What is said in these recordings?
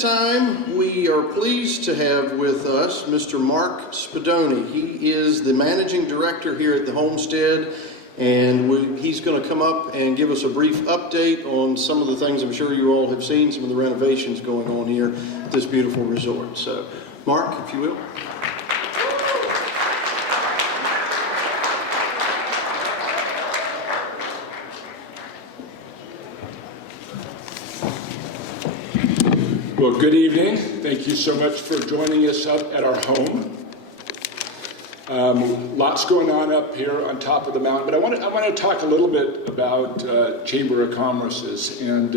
this time, we are pleased to have with us Mr. Mark Spadoni. He is the managing director here at the Homestead, and he's going to come up and give us a brief update on some of the things I'm sure you all have seen, some of the renovations going on here at this beautiful resort. So, Mark, if you will. Well, good evening. Thank you so much for joining us up at our home. Lots going on up here on top of the mountain, but I want to talk a little bit about Chamber of Commerce's. And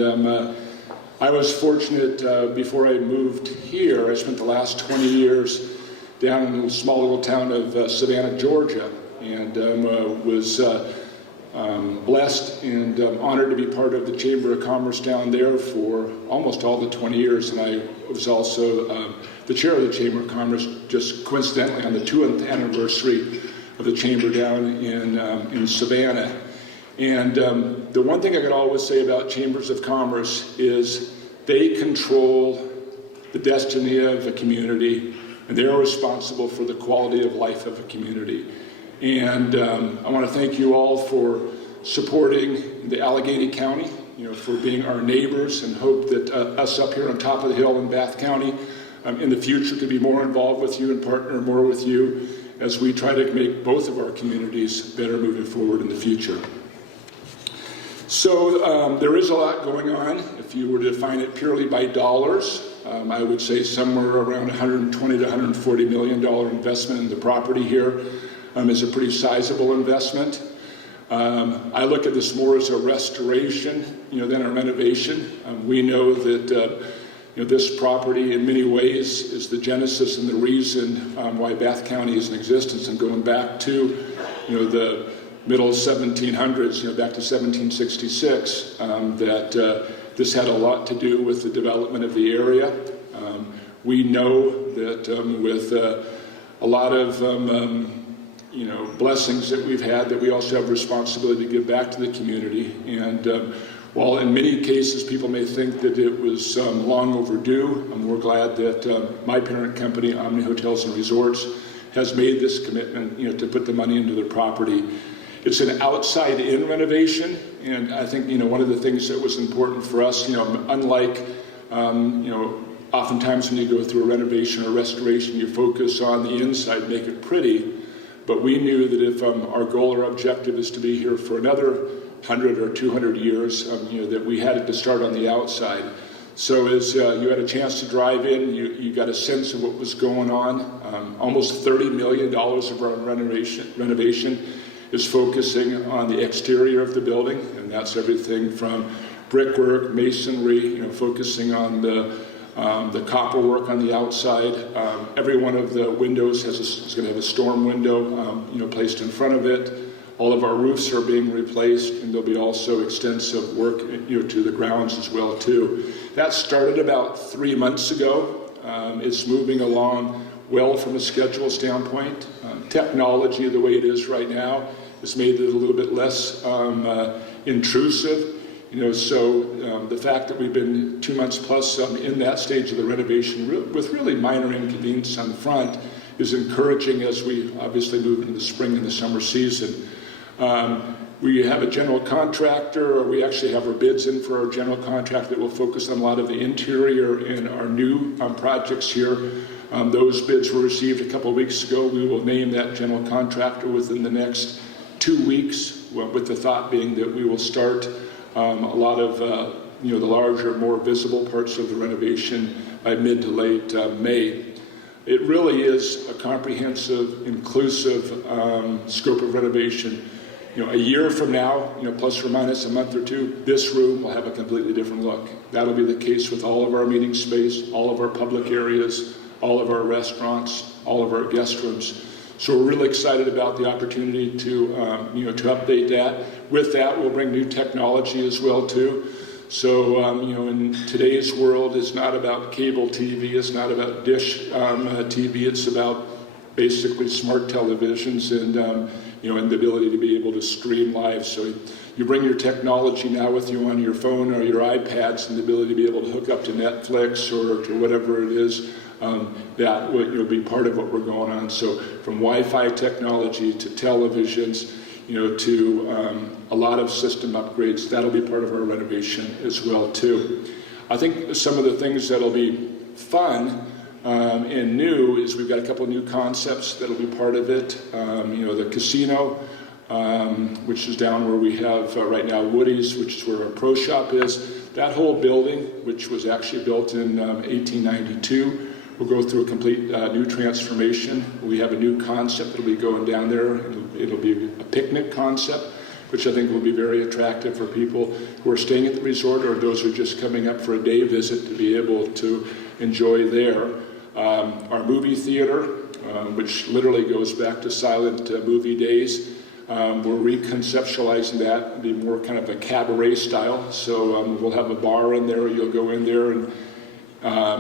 I was fortunate before I moved here. I spent the last 20 years down in the small little town of Savannah, Georgia, and was blessed and honored to be part of the Chamber of Commerce down there for almost all the 20 years. And I was also the chair of the Chamber of Commerce just coincidentally on the 2nd anniversary of the Chamber down in Savannah. And the one thing I could always say about Chambers of Commerce is they control the destiny of a community, and they are responsible for the quality of life of a community. And I want to thank you all for supporting the Alleghany County, for being our neighbors, and hope that us up here on top of the hill in Bath County in the future could be more involved with you and partner more with you as we try to make both of our communities better moving forward in the future. So there is a lot going on. If you were to define it purely by dollars, I would say somewhere around $120 to $140 million investment in the property here is a pretty sizable investment. I look at this more as a restoration, than a renovation. We know that this property in many ways is the genesis and the reason why Bath County is in existence, and going back to the middle 1700s, back to 1766, that this had a lot to do with the development of the area. We know that with a lot of blessings that we've had, that we also have responsibility to give back to the community. And while in many cases people may think that it was long overdue, we're glad that my parent company, Omni Hotels and Resorts, has made this commitment, to put the money into the property. It's an outside-in renovation, and I think one of the things that was important for us, unlike oftentimes when you go through a renovation or restoration, you focus on the inside, make it pretty. But we knew that if our goal or objective is to be here for another 100 or 200 years, that we had to start on the outside. So as you had a chance to drive in, you got a sense of what was going on. Almost $30 million of our renovation is focusing on the exterior of the building, and that's everything from brickwork, masonry, focusing on the copper work on the outside. Every one of the windows is going to have a storm window, placed in front of it. All of our roofs are being replaced, and there'll be also extensive work, to the grounds as well too. That started about 3 months ago. It's moving along well from a schedule standpoint. Technology, the way it is right now, has made it a little bit less intrusive. So the fact that we've been 2 months plus in that stage of the renovation with really minor inconvenience on the front is encouraging as we obviously move into the spring and the summer season. We have a general contractor, or we actually have our bids in for our general contractor that will focus on a lot of the interior in our new projects here. Those bids were received a couple of weeks ago. We will name that general contractor within the next 2 weeks, with the thought being that we will start a lot of the larger, more visible parts of the renovation by mid to late May. It really is a comprehensive, inclusive scope of renovation. A year from now, plus or minus a month or two, this room will have a completely different look. That'll be the case with all of our meeting space, all of our public areas, all of our restaurants, all of our guest rooms. So we're really excited about the opportunity to update that. With that, we'll bring new technology as well too. So in today's world, it's not about cable TV, it's not about dish TV, it's about basically smart televisions and and the ability to be able to stream live. So you bring your technology now with you on your phone or your iPads, and the ability to be able to hook up to Netflix or to whatever it is, that will be part of what we're going on. So from Wi-Fi technology to televisions, to a lot of system upgrades, that'll be part of our renovation as well too. I think some of the things that'll be fun and new is we've got a couple of new concepts that'll be part of it. The casino, which is down where we have right now Woody's, which is where our pro shop is. That whole building, which was actually built in 1892, will go through a complete new transformation. We have a new concept that'll be going down there. It'll be a picnic concept, which I think will be very attractive for people who are staying at the resort or those who are just coming up for a day visit to be able to enjoy there. Our movie theater, which literally goes back to silent movie days, we're reconceptualizing that to be more kind of a cabaret style. So we'll have a bar in there. You'll go in there and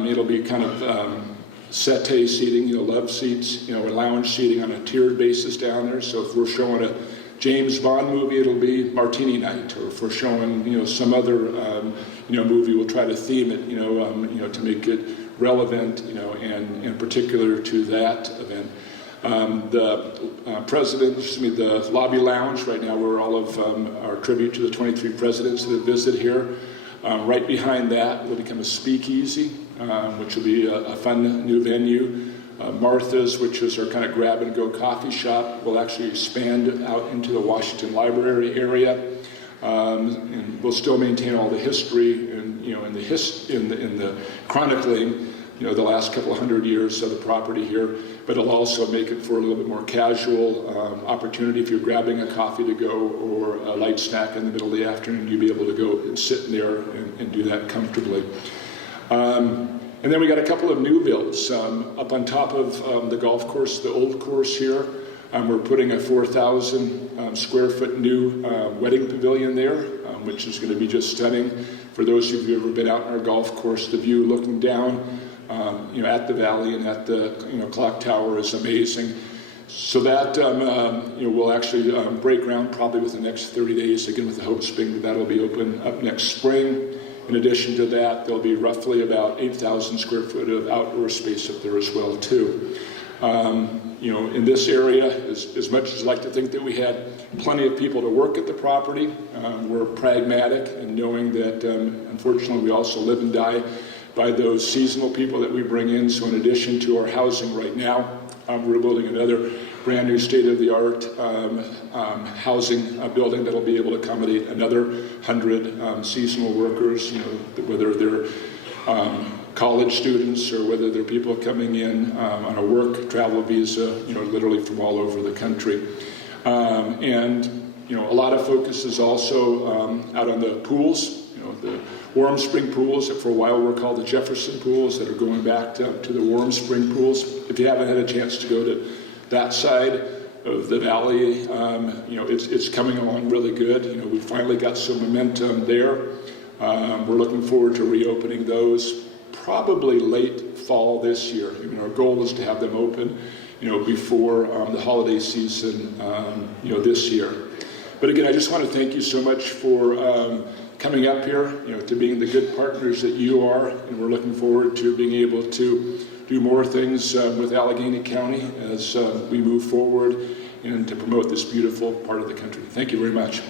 it'll be kind of settee seating, love seats, or lounge seating on a tiered basis down there. So if we're showing a James Bond movie, it'll be martini night. Or if we're showing, some other, movie, we'll try to theme it, to make it relevant, and in particular to that event. The lobby lounge right now, where all of our tribute to the 23 presidents that visit here. Right behind that will become a speakeasy, which will be a fun new venue. Martha's, which is our kind of grab-and-go coffee shop, will actually expand out into the Washington Library area. And we'll still maintain all the history and in the chronicling the last couple of hundred years of the property here, but it'll also make it for a little bit more casual opportunity. If you're grabbing a coffee to go or a light snack in the middle of the afternoon, you'll be able to go and sit in there and do that comfortably. And then we got a couple of new builds up on top of the golf course, the old course here. We're putting a 4,000 square foot new wedding pavilion there, which is going to be just stunning. For those of you who've ever been out on our golf course, the view looking down at the valley and at the clock tower is amazing. So that will actually break ground probably within the next 30 days, again with the hopes being that'll be open up next spring. In addition to that, there'll be roughly about 8,000 square foot of outdoor space up there as well too. In this area, as much as I like to think that we had plenty of people to work at the property, we're pragmatic in knowing that unfortunately we also live and die by those seasonal people that we bring in. So in addition to our housing right now, we're building another brand new state-of-the-art housing building that'll be able to accommodate another 100 seasonal workers, whether they're college students or whether they're people coming in on a work travel visa, literally from all over the country. And a lot of focus is also out on the pools, the Warm Spring pools that for a while were called the Jefferson pools that are going back to the Warm Spring pools. If you haven't had a chance to go to that side of the valley, it's coming along really good. We finally got some momentum there. We're looking forward to reopening those probably late fall this year. Our goal is to have them open, before the holiday season, this year. But again, I just want to thank you so much for coming up here, to being the good partners that you are, and we're looking forward to being able to do more things with Alleghany County as we move forward and to promote this beautiful part of the country. Thank you very much.